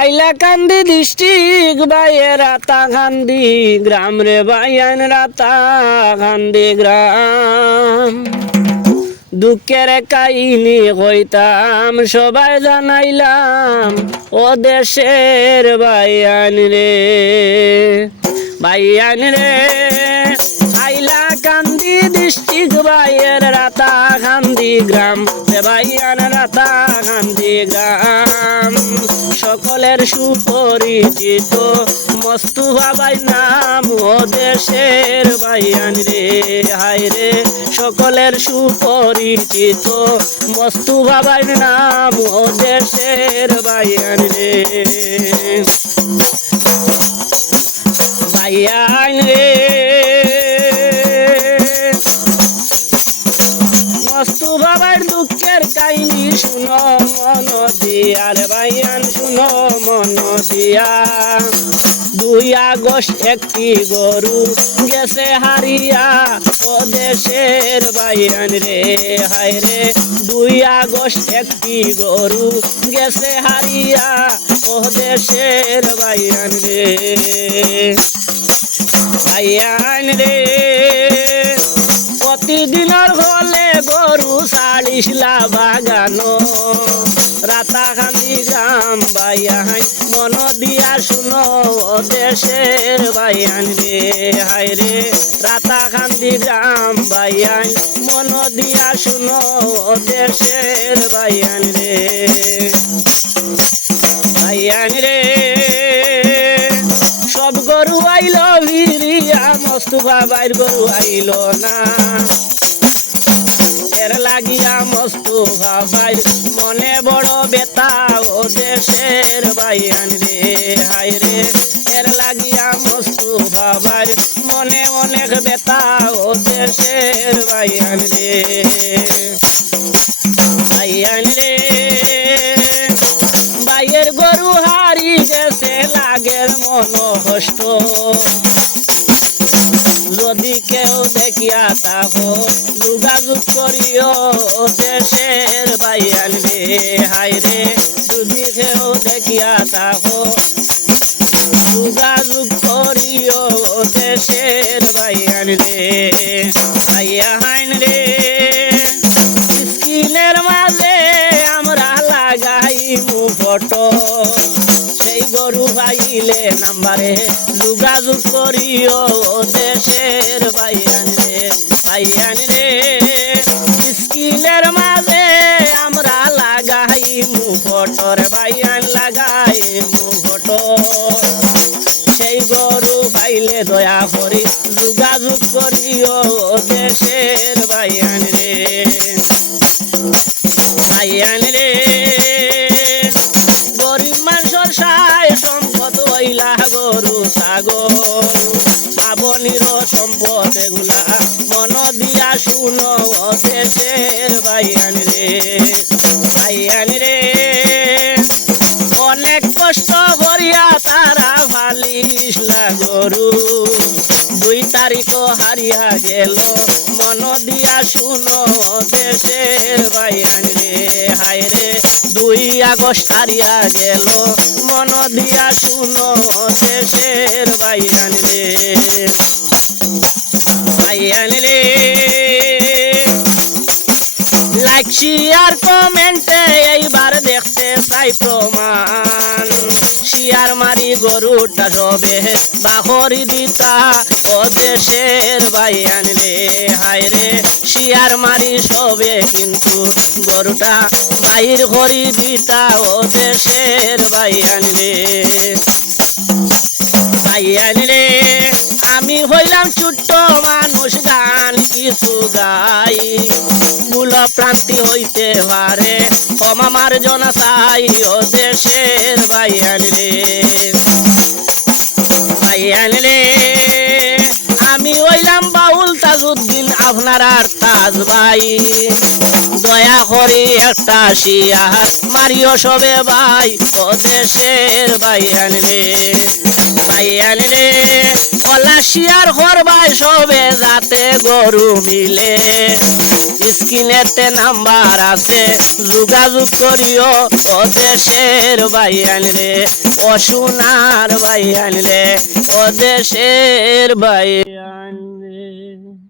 Hailakandi district বাইয়ে রাতাকান্দি গ্রাম রে বাইয়ান রাতাকান্দি গ্রাম। দুঃখের কাহিনী কইতাম সবাই জানাইলাম ও দেশের বাইয়ান রে, বাইয়ান রে। হাইলাকান্দি ডিস্ট্রিক্ট বাইয়ের রাতাকান্দি গ্রাম রে বাইয়ান রাতাকান্দি গ্রাম। সকলের সুপরিচিত মোস্তফা ভাই নাম ও দেশের বাইয়ান রে, হায় রে। সকলের সুপরিচিত মোস্তফা ভাই নাম ও দেশের বাইয়ান রে, বাইয়ান রে। মোস্তফা ভাইয়ের দুঃখের কাহিনী শুনো মন দিয়া রে বাইয়ান, শুনো মন দিয়া। 2 আগস্ট একটি গরু গেছে হারিয়া ও দেশের বাইয়ান রে, হায় রে। 2 আগস্ট একটি গরু গেছে হারিয়া ও দেশের বাইয়ান রে, বাইয়ান রে। প্রতিদিনের হলে গরু 40 বাগানো রাতাকান্দি গ্রাম বাইয়ান, মন দিয়া শুনো ও দেশের বাইয়ান রে, হায় রে। রাতাকান্দি গ্রাম বাইয়ান, মন দিয়া শুনো ও দেশের বাইয়ান রে, বাইয়ান রে। সব গরু আইল ভিড়িয়া মোস্তফা ভাইয়ের গরু আইল না, এর লাগিয়া মোস্তফা ভাই মনে বড় বেতা ও দেশের বাইয়ান রে, হায় রে। এর লাগিয়া মোস্তফা ভাই মনে অনেক বেতা ও দেশের বাইয়ান রে, বাইয়ান রে। বাইয়ের গরু হারি গেছে লাগের মন কষ্ট, যদি কেউ দেখিয়া তাহো যোগাযোগ করিও দেশের বাইয়ান রে, হায় রে। যদি কেউ দেখিয়া তাহো যোগাযোগ করিও দেশের বাইয়ান রে, বাইয়ান রে। স্ক্রিনের মাঝে আমরা লাগাই ফটো, সেই গরু পাইলে নাম্বারে যোগাযোগ করিও দেশের বাইয়ান রে, বাইয়ান রে। স্ক্রিনের মাঝে আমরা লাগাই ফটো রে বাইয়ান, লাগাই ফটো। সেই গরু পাইলে দয়া করি যোগাযোগ করিও দেশের বাইয়ান রে, বাইয়ান রে। গরিব মানুষের সায় সম্পদ হইলা গরু ছাগল, পাবনির সম্পদ এগুলা মন দিয়া শুনো দেশের বাইয়ান রে, বাইয়ান রে। অনেক কষ্ট করিয়া তারা ভালিসলা গরু, 2 তারিখ হারিয়া গেল মন দিয়া শুনো দেশের বাইয়ান রে, হায় রে। 2 আগস্ট হারিয়া গেল মন দিয়া শুনো দেশের বাইয়ান রে, বাইয়ান রে। লাইক শেয়ার কমেন্টে এইবার দেখতে চাই প্রমাণ, শেয়ার মারি গরুটা সবে বাহরি দিতা ও দেশের বাইয়ান রে, হায় রে। শেয়ার মারি সবে কিন্তু গরুটা বাইর করি দিতা ও দেশের বাইয়ান রে, বাইয়ান রে। আমি হইলাম ছোট্ট মানুষ, গান কিছু গাই, মূল প্রান্তি হইতে পারে ক্ষমার জনা চাই ও দেশের বাইয়ান রে, বাইয়ান রে। আমি হইলাম বাউল তাজউদ্দিন আপনার আর তাজ ভাই দয়া করি একটা শিয়ার মারিও সবে ভাই ও দেশের ভাই আনরে ভাই আনরে ওলা শিয়ার ঘর ভাই সবে যাতে গরু মিলে স্ক্রিনেতে নাম্বার আছে যোগাযোগ করিও ও দেশের ভাই আনরে ও সোনার ভাই আনরে ও দেশের ভাই আনরে।